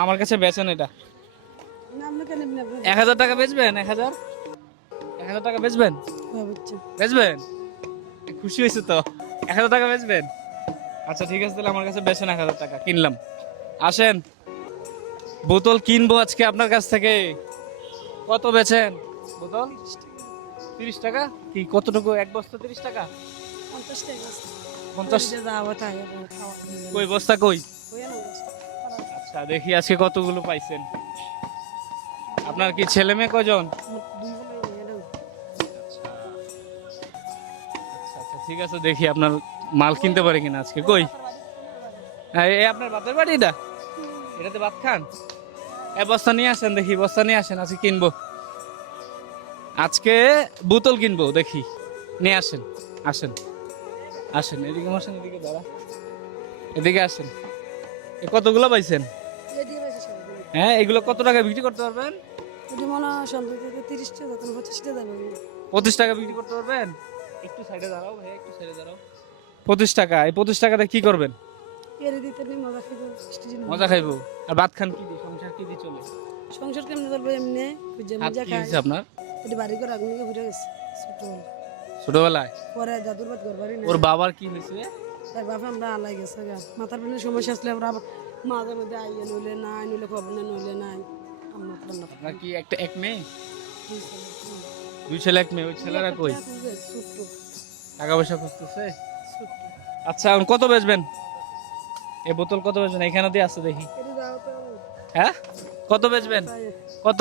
আমার কাছে বেচেন এটা 1000 টাকা বেচবেন? 1000 টাকা বেচবেন? বেচবেন? খুশি হয়েছে তো? 1000 টাকা বেচবেন? আচ্ছা ঠিক আছে, তাহলে আমার কাছে বেচেন 1000 টাকা, কিনলাম। আসেন, বোতল কিনবো আজকে আপনার কাছ থেকে। কত বেচেন বোতল? 30 টাকা? কি কতটুকু এক বস্তা? 30 টাকা? 50? কই বস্তা কই? আচ্ছা দেখি আজকে কতগুলো পাইছেন। আপনার কি ছেলে মেয়ে কজন? আচ্ছা আচ্ছা ঠিক আছে, দেখি আপনার মাল কিনতে পারে কিনা আজকে। কই এই আপনার ভাতের বাড়ি এটা? এটাতে ভাত খান? বস্তা নিয়ে আসেন, দেখি বস্তা নিয়ে আসেন, আজকে কিনবো। আজকে বোতল কিনবো, দেখি নিয়ে আসেন। আসেন আসেন, এদিকে আসেন, এদিকে দাঁড়া, এদিকে আসেন। কতগুলো পাইছেন? হ্যাঁ, এগুলো কত টাকা বিক্রি করতে পারবেন? 25 টাকা বিক্রি করতে পারবেন? একটু সাইডে দাঁড়াও ভাই, একটু সাইডে দাঁড়াও। 25 টাকা, এই 25 টাকাতে কি করবেন? মজা খাইবো। আর ভাত খান কি দিয়ে? সংসার কি দিয়ে চলে? সংসার কেমনে চলবে? এমনি কি হয়েছে আপনার? বাড়ি করে আগুন ঘুরে গেছে ছোটবেলায়? পরে দাদুর বাদ ঘর বাড়ি ওর বাবার কি হয়েছে? তার বাবা আমরা আলাই গেছে মাথার পেনের সমস্যা আসলে আমরা মাঝে মধ্যে আইয়া নইলে নাই, নইলে খবর না নইলে নাই। আপনার কি একটা এক মেয়ে? দুই ছেলে এক মেয়ে? ওই ছেলেরা কই? টাকা পয়সা খুঁজতেছে? আচ্ছা এখন কত বেচবেন এই বোতল? কত বেচবেন? এখানে দিয়ে আছে দেখি। হ্যাঁ কত বেচবেন? কত?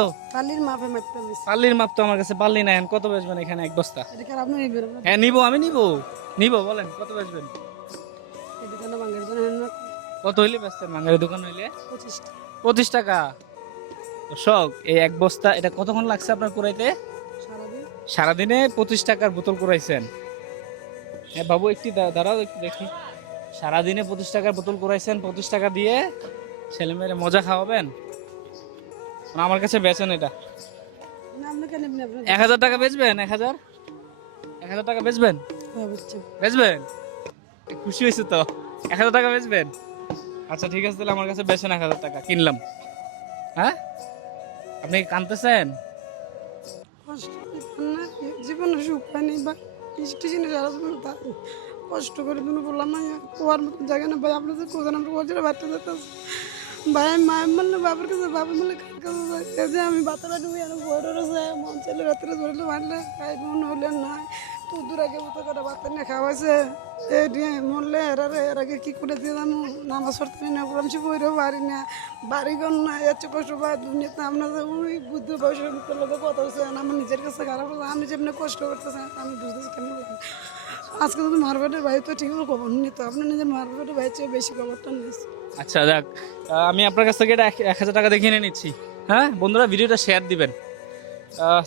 পাল্লির মাপ তো আমার কাছে পাল্লি নাই। কত বেচবেন এখানে এক বস্তা? হ্যাঁ নিবো, আমি নিবো বলেন কত বেচবেন? কত হইলে বেচতেন মাঙ্গারের দোকান হইলে? 25 টাকা। শখ এই এক বস্তা, এটা কতক্ষণ লাগছে আপনার কুড়াইতে? সারাদিনে 25 টাকার বোতল কুড়াইছেন? হ্যাঁ বাবু একটু দাঁড়াও, একটু দেখি। সারাদিনে 25 টাকার বোতল কুড়াইছেন, 25 টাকা দিয়ে ছেলে মেয়েরা মজা খাওয়াবেন? আমার কাছে বেচেন এটা 1000 টাকা বেচবেন? 1000 টাকা বেচবেন? বেচবেন? খুশি হয়েছে তো? 1000 টাকা বেচবেন? আচ্ছা ঠিক আছে, তাহলে আমার কাছে বেচেন 1000 টাকা, কিনলাম। হ্যাঁ আপনি কাঁদতেছেন? জীবনে সুখ পাইনি বা কষ্ট করে বললাম না কোয়ার মতন জায়গা না ভাই। আপনাদের কোথাও আমরা বছরে বাচ্চা যেতেছি ভাই, মায়ের মানলে বাবার কাছে, বাবা বললে কার কাছে যে আমি বাচ্চাটা ডুবি আর বড় রয়েছে মন ছেলে রাত্রে ধরলে মারলে খাই মন হইলে নাই। তো দূর আগে মতো কটা বাচ্চা নিয়ে খাওয়াইছে মরলে এর আগে কী করে দিয়ে জানো নামাজ পড়তে না করলাম সে বইরেও পারি না, বাড়িঘর না এত কষ্ট পায় দুনিয়াতে। আপনাদের ওই বুদ্ধ বয়সের লোকের কথা হচ্ছে আমার নিজের কাছে খারাপ হচ্ছে। আমি যেমনি কষ্ট করতেছি আমি বুঝতেছি কেমন লাগে। আজকে যদি মারবেটের ভাই তো ঠিকই খবর নিত, আপনার নিজের মারবেটের ভাই চেয়ে বেশি খবরটা নিয়েছে। আচ্ছা যাক, আমি আপনার কাছ থেকে এটা 1000 টাকা দেখে নিয়ে নিচ্ছি। হ্যাঁ বন্ধুরা, ভিডিওটা শেয়ার দিবেন।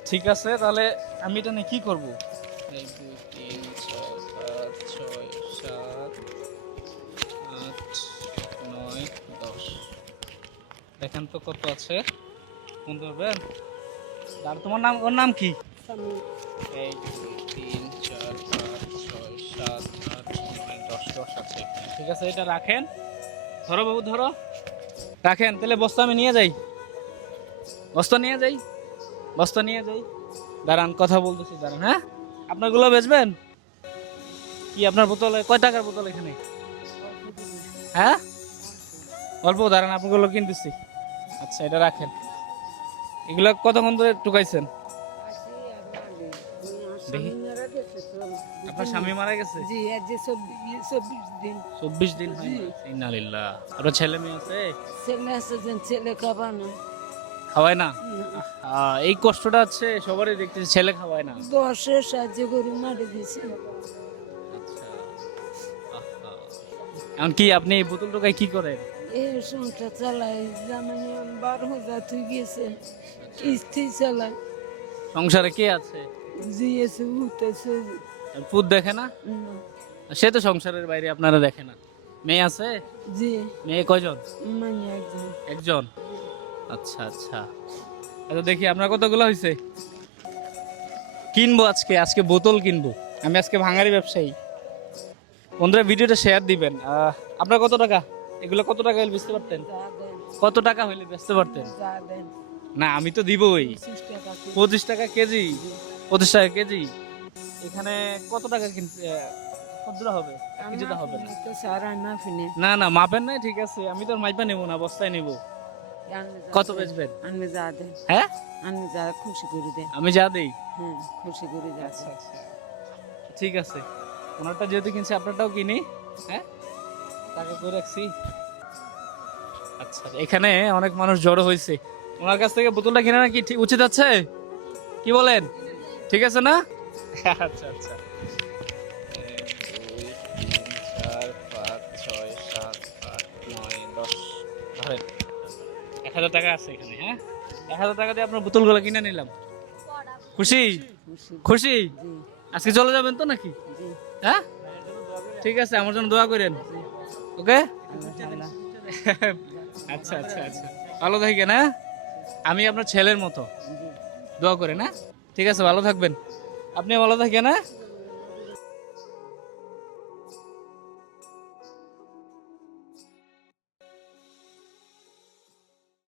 ঠিক আছে, তাহলে আমি এটা নিয়ে কী করবো? 1 2 3 4 5 6 7 8 9 10। দেখেন তো কত আছে, বন্ধু পারবেন? আর তোমার নাম, ওর নাম কি? 1 2 3 4 5 6 7 8 9 10 10 আছে। ঠিক আছে, এটা রাখেন। ধরো বাবু ধরো, রাখেন। তাহলে বস্তা আমি নিয়ে যাই, বস্তা নিয়ে যাই, বস্তা নিয়ে যাই। দাঁড়ান, কথা বলতেছি, দাঁড়ান। হ্যাঁ আপনারগুলো বেচবেন কি? আপনার বোতলে কয় টাকার বোতল এখানে? হ্যাঁ অল্প, দাঁড়ান আপনারগুলো কিনতেছি। আচ্ছা এটা রাখেন। এগুলো কতক্ষণ ধরে টুকাইছেন? দেখি। আপনার স্বামী মারা গেছে? 24 দিন হয়? ইন্নালিল্লাহ। আর ছেলে মেয়ে আছে? ছেলে খাবার না, খাওয়ায় না? এই কষ্টটা আছে সবারই দেখতেছি, ছেলে খাওয়ায় না। 10-এর সাহায্য গরু মারি দিয়েছে। এখন কি আপনি এই বোতল টোকায় কি করেন? এই সংসার চালাই, জামাই 12,000 তুই গেছে, কিস্তি চালাই। সংসারে কে আছে? জিয়েছে উঠেছে। পুত দেখে না? সে তো সংসারের বাইরে, আপনারা দেখে না। মেয়ে আছে? জি। মেয়ে কয়জন? মানে একজন। একজন? আচ্ছা আচ্ছা। আচ্ছা দেখি আপনার কতগুলো হয়েছে। কিনবো আজকে বোতল কিনবো আমি। আজকে ভাঙারি ব্যবসায়ী। বন্ধুরা ভিডিওটা শেয়ার দিবেন। আপনার কত টাকা? এগুলো কত টাকা বুঝতে পারতেন? কত টাকা হইলে বেচতে পারতেন? যা দেন না আমি তো দিবই। 25 টাকা করে। 25 টাকা কেজি? 25 টাকা কেজি। এখানে কত টাকা কিনতে কতটা হবে? এক কেজিটা হবে না। তো স্যার আমি ফিনে না না মাপেন নাই, ঠিক আছে, আমি তো আর মাইপা নেবো না, বস্তায় নেব। কত বেচবেন? আমি যা দেন, হ্যাঁ আমি যা খুশি করে দেন। আমি যা দেই। হ্যাঁ খুশি করে যা। আচ্ছা আচ্ছা ঠিক আছে, ওনারটা যেহেতু কিনছি আপনারটাও কিনি। হ্যাঁ টাকা করে রাখছি। আচ্ছা এখানে অনেক মানুষ জড়ো হয়েছে, ওনার কাছ থেকে বোতলটা কিনে নাকি ঠিক উচিত আছে? কি বলেন, ঠিক আছে না? আচ্ছা আচ্ছা 1 2 3 4 5 6 7 8 9 10 ধরেন 1000 টাকা আছে এখানে। হ্যাঁ 1000 টাকা দিয়ে আপনার বোতলগুলো কিনে নিলাম। খুশি? খুশি। খুশি? জি আজকে চলে যাবেন তো নাকি? জি। হ্যাঁ ঠিক আছে, আমার জন্য দোয়া করেন। ওকে আল্লাহ আচ্ছা আচ্ছা আচ্ছা ভালো থাকেন। হ্যাঁ আমি আপনার ছেলের মতো, জি। দোয়া করেন। হ্যাঁ ঠিক আছে, ভালো থাকবেন, আপনি ভালো থাকেন। হ্যাঁ